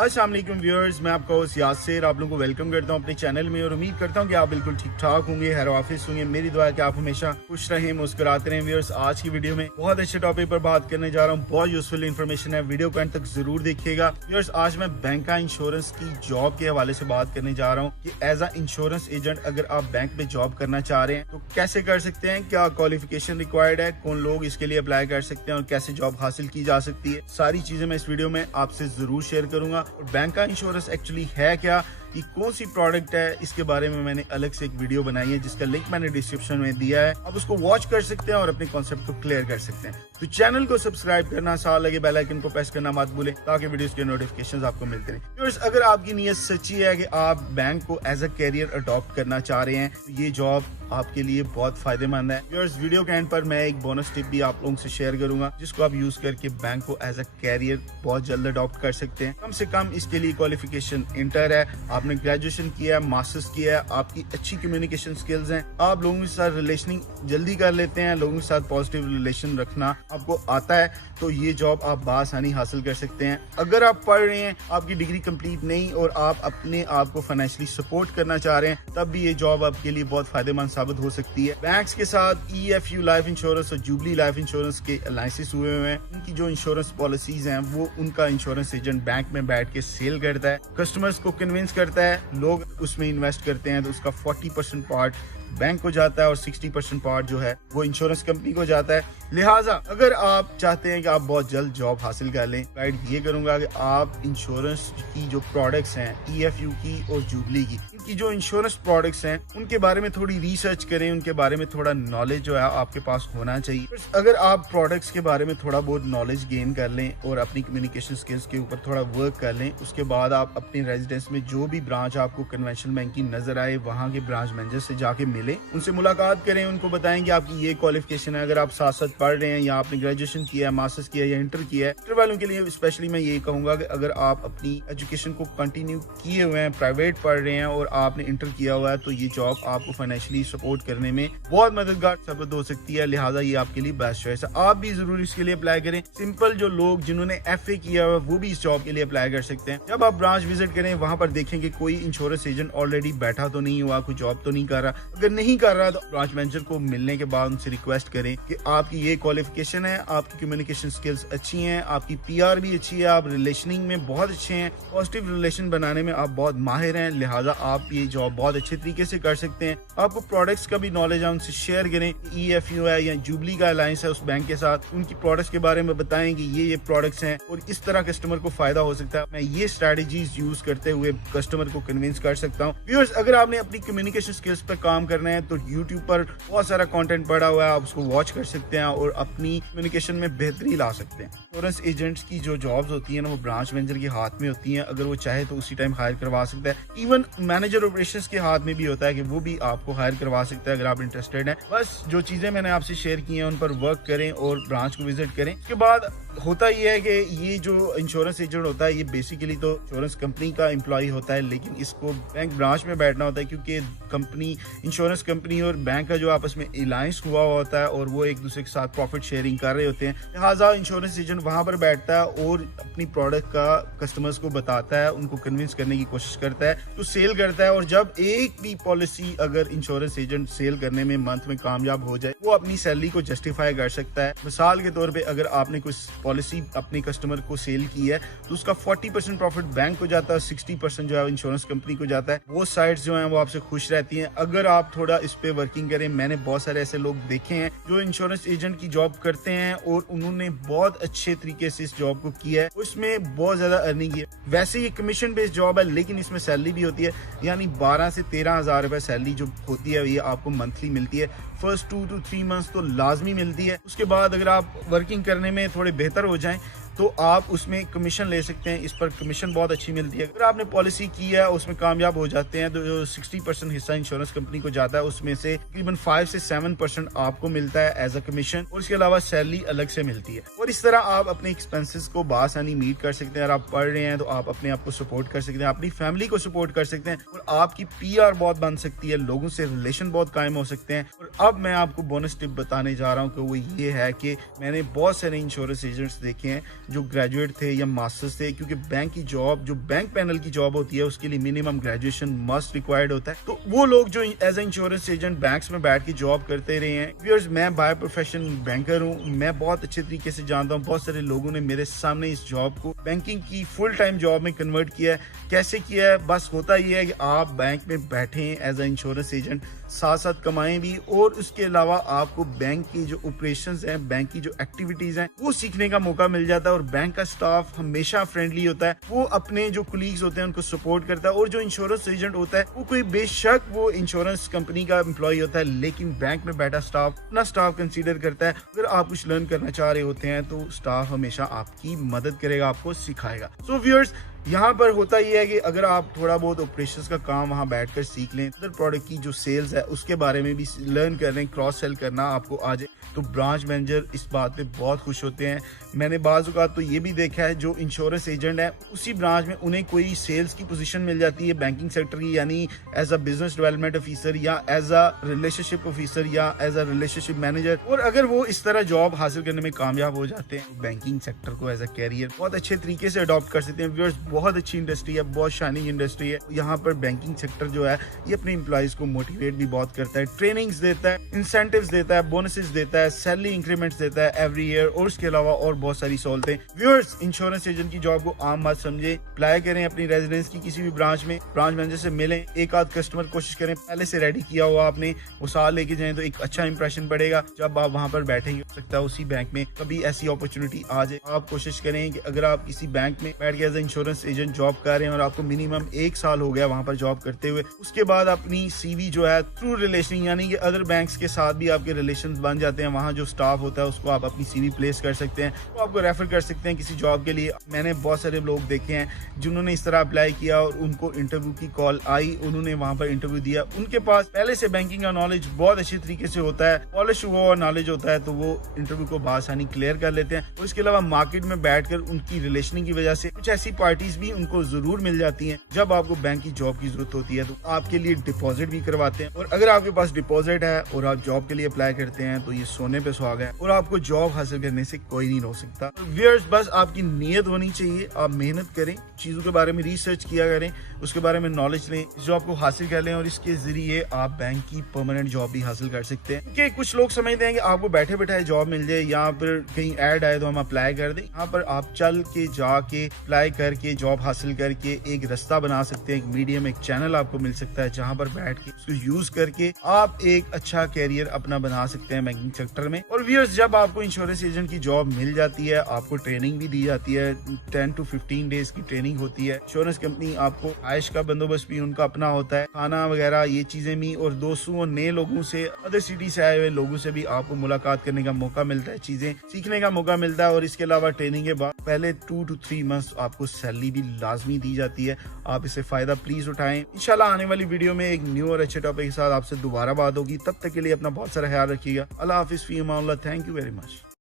अस्सलाम वालेकुम व्यूअर्स, मैं आपका होस्ट यासिर आप लोगों को वेलकम करता हूं अपने चैनल में और उम्मीद करता हूं कि आप बिल्कुल ठीक ठाक होंगे, हैर ऑफिस होंगे। मेरी दुआ है कि आप हमेशा खुश रहें, मुस्कुराते रहें। व्यूअर्स, आज की वीडियो में बहुत अच्छे टॉपिक पर बात करने जा रहा हूं। बहुत यूजफुल इन्फॉर्मेशन है, वीडियो को एंड तक जरूर देखिएगा। व्यूअर्स, आज मैं बैंक इंश्योरेंस की जॉब के हवाले से बात करने जा रहा हूँ कि एज अ इंश्योरेंस एजेंट अगर आप बैंक में जॉब करना चाह रहे हैं तो कैसे कर सकते हैं, क्या क्वालिफिकेशन रिक्वायर्ड है, कौन लोग इसके लिए अप्लाई कर सकते हैं और कैसे जॉब हासिल की जा सकती है। सारी चीजें मैं इस वीडियो में आपसे जरूर शेयर करूंगा। और बैंक का इंश्योरेंस एक्चुअली है क्या, ये कौन सी प्रोडक्ट है, इसके बारे में मैंने अलग से एक वीडियो बनाई है जिसका लिंक मैंने डिस्क्रिप्शन में दिया है। आप उसको वॉच कर सकते हैं और अपने कॉन्सेप्ट को क्लियर कर सकते हैं। तो चैनल को सब्सक्राइब करना, साथ लगे बेल आइकन को प्रेस करना मत भूलें ताकि वीडियोस के नोटिफिकेशंस आपको मिलते रहें। व्यूअर्स, अगर आपकी नीयत सच्ची है कि आप बैंक को एज अ कैरियर अडॉप्ट करना चाह रहे हैं तो ये जॉब आपके लिए बहुत फायदेमंद है। व्यूअर्स, वीडियो के एंड पर मैं एक बोनस टिप भी आप लोगों से शेयर करूंगा जिसको आप यूज करके बैंक को एज अ कैरियर बहुत जल्द अडॉप्ट कर सकते हैं। कम से कम इसके लिए क्वालिफिकेशन इंटर है, आपने ग्रेजुएशन किया है, मास्टर्स किया है, आपकी अच्छी कम्युनिकेशन स्किल्स हैं, आप लोगों के साथ रिलेशनिंग जल्दी कर लेते हैं, लोगों के साथ पॉजिटिव रिलेशन रखना आपको आता है, तो ये जॉब आप बआसानी हासिल कर सकते हैं। अगर आप पढ़ रहे हैं, आपकी डिग्री कंप्लीट नहीं और आप अपने आप को फाइनेंशियली सपोर्ट करना चाह रहे हैं, तब भी ये जॉब आपके लिए बहुत फायदेमंद साबित हो सकती है। बैंक्स के साथ EFU लाइफ इंश्योरेंस और जुबली लाइफ इंश्योरेंस के अलायंसेस हुए हुए हैं। उनकी जो इंश्योरेंस पॉलिसीज हैं वो उनका इंश्योरेंस एजेंट बैंक में बैठ के सेल करता है, कस्टमर्स को कन्विंस करता है, लोग उसमें इन्वेस्ट करते हैं तो उसका 40% पार्ट बैंक को जाता है और 60% पार्ट जो है वो इंश्योरेंस कंपनी को जाता है। लिहाजा अगर आप चाहते हैं कि आप बहुत जल्द जॉब हासिल कर लें, गाइड ये करूंगा कि आप इंश्योरेंस की जो प्रोडक्ट्स हैं EFU की और जुबली की, इनकी जो इंश्योरेंस प्रोडक्ट्स हैं उनके बारे में थोड़ी रिसर्च करें, उनके बारे में थोड़ा नॉलेज जो है आपके पास होना चाहिए। अगर आप प्रोडक्ट्स के बारे में थोड़ा बहुत नॉलेज गेन कर लें और अपनी कम्युनिकेशन स्किल्स के ऊपर थोड़ा वर्क कर लें, उसके बाद आप अपनी रेजिडेंस में जो भी ब्रांच आपको कन्वेंशनल बैंक की नजर आए वहां के ब्रांच मैनेजर से जाके मिले, उनसे मुलाकात करें, उनको बताएं कि आपकी ये क्वालिफिकेशन है। अगर आप साथ साथ पढ़ रहे हैं या आपने ग्रेजुएशन किया है, मास्टर्स किया है या इंटर किया है, इंटर वालों के लिए स्पेशली मैं ये कहूंगा कि अगर आप अपनी एजुकेशन को कंटिन्यू किए हुए हैं, प्राइवेट पढ़ रहे हैं और आपने इंटर किया हुआ है, तो ये जॉब आपको फाइनेंशियली सपोर्ट करने में बहुत मददगार साबित हो सकती है। लिहाजा ये आपके लिए बेस्ट चॉइस है। आप भी जरूर इसके लिए अप्लाई करें। सिंपल जो लोग जिन्होंने FA किया हुआ है वो भी इस जॉब के लिए अप्लाई कर सकते हैं। जब आप ब्रांच विजिट करें वहां पर देखें कि कोई इंश्योरेंस एजेंट ऑलरेडी बैठा तो नहीं हुआ, कोई जॉब तो नहीं कर रहा। अगर नहीं कर रहा तो ब्रांच मैनेजर को मिलने के बाद उनसे रिक्वेस्ट करें कि आपकी ये क्वालिफिकेशन है, आपकी कम्युनिकेशन स्किल्स अच्छी हैं, आपकी PR भी अच्छी है, आप रिलेशनिंग में बहुत अच्छे हैं, पॉजिटिव रिलेशन बनाने में आप बहुत माहिर हैं, लिहाजा आप ये जॉब बहुत अच्छे तरीके से कर सकते हैं। आपको प्रोडक्ट्स का भी नॉलेज है, उनसे शेयर करें। EFU है या जुबली का अलायंस है उस बैंक के साथ, उनकी प्रोडक्ट्स के बारे में बताएं कि ये प्रोडक्ट्स हैं और इस तरह कस्टमर को फायदा हो सकता है। मैं ये स्ट्रेटेजीज यूज करते हुए कस्टमर को कन्विंस कर सकता हूँ। व्यूअर्स, अगर आपने अपनी कम्युनिकेशन स्किल्स पर काम करना है तो यूट्यूब पर बहुत सारा कंटेंट पड़ा हुआ है, आप उसको वॉच कर सकते हैं और अपनी कम्युनिकेशन में बेहतरी ला सकते हैं। इंश्योरेंस एजेंट्स की जो जॉब्स होती है ना वो ब्रांच मैनेजर के हाथ में होती हैं, अगर वो चाहे तो उसी टाइम हायर करवा सकता है। इवन मैनेजर ऑपरेशंस के हाथ में भी होता है कि वो भी आपको हायर करवा सकता है अगर आप इंटरेस्टेड हैं। बस जो चीजें मैंने आपसे शेयर की हैं उन पर वर्क करें और ब्रांच को विजिट करें। उसके बाद होता ये है कि ये जो इंश्योरेंस एजेंट होता है ये बेसिकली तो इंश्योरेंस कंपनी का एम्प्लॉय होता है, लेकिन इसको बैंक ब्रांच में बैठना होता है क्योंकि कंपनी, इंश्योरेंस कंपनी और बैंक का जो आपस में अलायंस हुआ होता है और वो एक दूसरे के साथ प्रॉफिट शेयरिंग कर रहे होते हैं। लिहाजा इंश्योरेंस एजेंट वहां पर बैठता है और अपनी प्रोडक्ट का कस्टमर्स को बताता है, उनको कन्विंस करने की कोशिश करता है, तो सेल करता है। और जब एक भी पॉलिसी अगर इंश्योरेंस एजेंट सेल करने में मंथ में कामयाब हो जाए, वो अपनी सैलरी को जस्टिफाई कर सकता है। मिसाल के तौर पर अगर आपने कुछ पॉलिसी अपने कस्टमर को सेल की है तो उसका 40% प्रॉफिट बैंक को जाता है, 60% जो है इंश्योरेंस कंपनी को जाता है। वो साइड्स जो हैं वो आपसे खुश रहती हैं अगर आप थोड़ा इस पे वर्किंग करें। मैंने बहुत सारे ऐसे लोग देखे हैं जो इंश्योरेंस एजेंट की जॉब करते हैं और उन्होंने बहुत अच्छे तरीके से इस जॉब को किया है, उसमें बहुत ज्यादा अर्निंग है। वैसे ये कमीशन बेस्ड जॉब है लेकिन इसमें सैलरी भी होती है, यानी 12 से 13 हजार रुपए सैलरी जो होती है ये आपको मंथली मिलती है। फर्स्ट 2 to 3 मंथ्स तो लाजमी मिलती है। उसके बाद अगर आप वर्किंग करने में थोड़े बेहतर हो जाएं तो आप उसमें कमीशन ले सकते हैं, इस पर कमीशन बहुत अच्छी मिलती है। अगर आपने पॉलिसी की है उसमें कामयाब हो जाते हैं तो जो 60% हिस्सा इंश्योरेंस कंपनी को जाता है उसमें से तकरीबन 5 से 7% आपको मिलता है एज अ कमीशन और इसके अलावा सैलरी अलग से मिलती है। और इस तरह आप अपने एक्सपेंसेस को बआसानी मीट कर सकते हैं। अगर आप पढ़ रहे हैं तो आप अपने आप को सपोर्ट कर सकते हैं, अपनी फैमिली को सपोर्ट कर सकते हैं और आपकी PR बहुत बन सकती है, लोगों से रिलेशन बहुत कायम हो सकते हैं। और अब मैं आपको बोनस टिप बताने जा रहा हूँ कि वो ये है कि मैंने बहुत सारे इंश्योरेंस एजेंट्स देखे हैं जो ग्रेजुएट थे या मास्टर्स थे, क्योंकि बैंक की जॉब, जो बैंक पैनल की जॉब होती है, उसके लिए मिनिमम ग्रेजुएशन मस्ट रिक्वायर्ड होता है। तो वो लोग जो as a insurance agent banks में बैठ के जॉब करते रहे हैं, व्यूअर्स मैं बाय प्रोफेशन बैंकर हूँ, मैं बहुत अच्छे तरीके से जानता हूँ। बहुत सारे लोगों ने मेरे सामने इस जॉब को बैंकिंग की फुल टाइम जॉब में कन्वर्ट किया है। कैसे किया है? बस होता ये है कि आप बैंक में बैठे एज ए इंश्योरेंस एजेंट, साथ साथ कमाएं भी, और उसके अलावा आपको बैंक की जो ऑपरेशंस हैं, बैंक की जो एक्टिविटीज हैं, वो सीखने का मौका मिल जाता है। और बैंक का स्टाफ हमेशा फ्रेंडली होता है, वो अपने जो कुलीग्स होते हैं उनको सपोर्ट करता है। और जो इंश्योरेंस एजेंट होता है वो कोई बेशक वो इंश्योरेंस कंपनी का एम्प्लॉय होता है, लेकिन बैंक में बैठा स्टाफ अपना स्टाफ कंसीडर करता है। अगर आप कुछ लर्न करना चाह रहे होते हैं तो स्टाफ हमेशा आपकी मदद करेगा, आपको सिखाएगा। सो व्यूअर्स, यहाँ पर होता ही है कि अगर आप थोड़ा बहुत ऑपरेशंस का काम वहाँ बैठकर सीख लें, अदर प्रोडक्ट की जो सेल्स है उसके बारे में भी लर्न कर लें, क्रॉस सेल करना आपको आ जाए, तो ब्रांच मैनेजर इस बात पे बहुत खुश होते हैं। मैंने बाज़ औक़ात तो ये भी देखा है, जो इंश्योरेंस एजेंट है उसी ब्रांच में उन्हें कोई सेल्स की पोजीशन मिल जाती है बैंकिंग सेक्टर की, यानी as a business development officer या एज अ रिलेशनशिप ऑफिसर या एज अ रिलेशनशिप मैनेजर। और अगर वो इस तरह जॉब हासिल करने में कामयाब हो जाते हैं, बैंकिंग सेक्टर को एज अ कैरियर बहुत अच्छे तरीके से अडॉप्ट कर सकते हैं। व्यूअर्स, बहुत अच्छी इंडस्ट्री है, बहुत शाइनिंग इंडस्ट्री है। यहाँ पर बैंकिंग सेक्टर जो है ये अपने एम्प्लॉइज को मोटिवेट भी बहुत करता है, ट्रेनिंग्स देता है, इंसेंटिव्स देता है, बोनसेस देता है, सैलरी इंक्रीमेंट्स देता है एवरी ईयर, और उसके अलावा और बहुत सारी सहूलतें। व्यूअर्स, इंश्योरेंस एजेंट की जॉब को आम बात समझे, अप्लाई करें अपनी रेजिडेंस की किसी भी ब्रांच में, ब्रांच मैनेजर से मिलें, एक आध कस्टमर कोशिश करें पहले से रेडी किया हुआ आपने, वो साल लेके जाएं तो एक अच्छा इंप्रेशन पड़ेगा। जब आप वहां पर बैठेंगे, हो सकता है उसी बैंक में कभी ऐसी अपॉर्चुनिटी आ जाए। आप कोशिश करें कि अगर आप किसी बैंक में बैठ के एज इंश्योरेंस एजेंट जॉब कर रहे हैं और आपको मिनिमम 1 साल हो गया वहां पर जॉब करते हुए, उसके बाद अपनी सीवी जो है थ्रू रिलेशन, यानी कि अदर बैंक्स के साथ भी आपके रिलेशन बन जाते हैं, वहाँ जो स्टाफ होता है उसको आप अपनी सीवी प्लेस कर सकते हैं, तो आपको रेफर कर सकते हैं किसी जॉब के लिए। मैंने बहुत सारे लोग देखे हैं जिन्होंने इस तरह अप्लाई किया और उनको इंटरव्यू की कॉल आई, उन्होंने वहां पर इंटरव्यू दिया, उनके पास पहले से बैंकिंग का नॉलेज बहुत अच्छे तरीके से होता है, पॉलिश हुआ हुआ नॉलेज होता है, तो वो इंटरव्यू को बआसानी क्लियर कर लेते हैं। और इसके अलावा मार्केट में बैठकर उनकी रिलेशनिंग की वजह से कुछ ऐसी पार्टीज भी उनको जरूर मिल जाती हैं, जब आपको बैंक की जॉब की जरूरत होती है तो आपके लिए डिपॉजिट भी करवाते हैं। और अगर आपके पास डिपॉजिट है और आप जॉब के लिए अप्लाई करते हैं तो ये सोने पे सुहागा है, और आपको जॉब हासिल करने से कोई नहीं रोक सकता। व्यूअर्स, बस आपकी नीयत होनी चाहिए, आप मेहनत करें, चीजों के बारे में रिसर्च किया करें, उसके बारे में नॉलेज लें, इस जॉब को हासिल कर लें, और इसके जरिए आप बैंक की परमानेंट जॉब भी हासिल कर सकते हैं। क्योंकि कुछ लोग समझते हैं कि आपको बैठे बैठाए जॉब मिल जाए या फिर कहीं ऐड आए तो हम अप्लाई कर दें। यहाँ पर आप चल के जाके अप्लाई करके जॉब हासिल करके एक रास्ता बना सकते हैं, एक मीडियम, एक चैनल आपको मिल सकता है जहां पर बैठ के उसको यूज करके आप एक अच्छा कैरियर अपना बना सकते हैं बैंकिंग सेक्टर में। और व्यूअर्स, जब आपको इंश्योरेंस एजेंट की जॉब मिल जाती है, आपको ट्रेनिंग भी दी जाती है, 10 to 15 डेज की ट्रेनिंग होती है। इंश्योरेंस कंपनी आपको आयश का बंदोबस्त भी उनका अपना होता है, खाना वगैरह ये चीजें भी, और दोस्तों और नए लोगों से, अदर सिटी से आए हुए लोगों से भी आपको मुलाकात करने का मौका मिलता है, चीजें सीखने का मौका मिलता है। और इसके अलावा ट्रेनिंग के बाद पहले 2 to 3 मंथ्स आपको सैलरी भी लाजमी दी जाती है। आप इसे फायदा प्लीज उठाएं। इंशाल्लाह आने वाली वीडियो में एक न्यू और अच्छे टॉपिक के साथ आपसे दोबारा बात होगी। तब तक के लिए अपना बहुत सारा ख्याल रखिएगा। अल्लाह हाफिज, फी अमान अल्लाह। Thank you very much.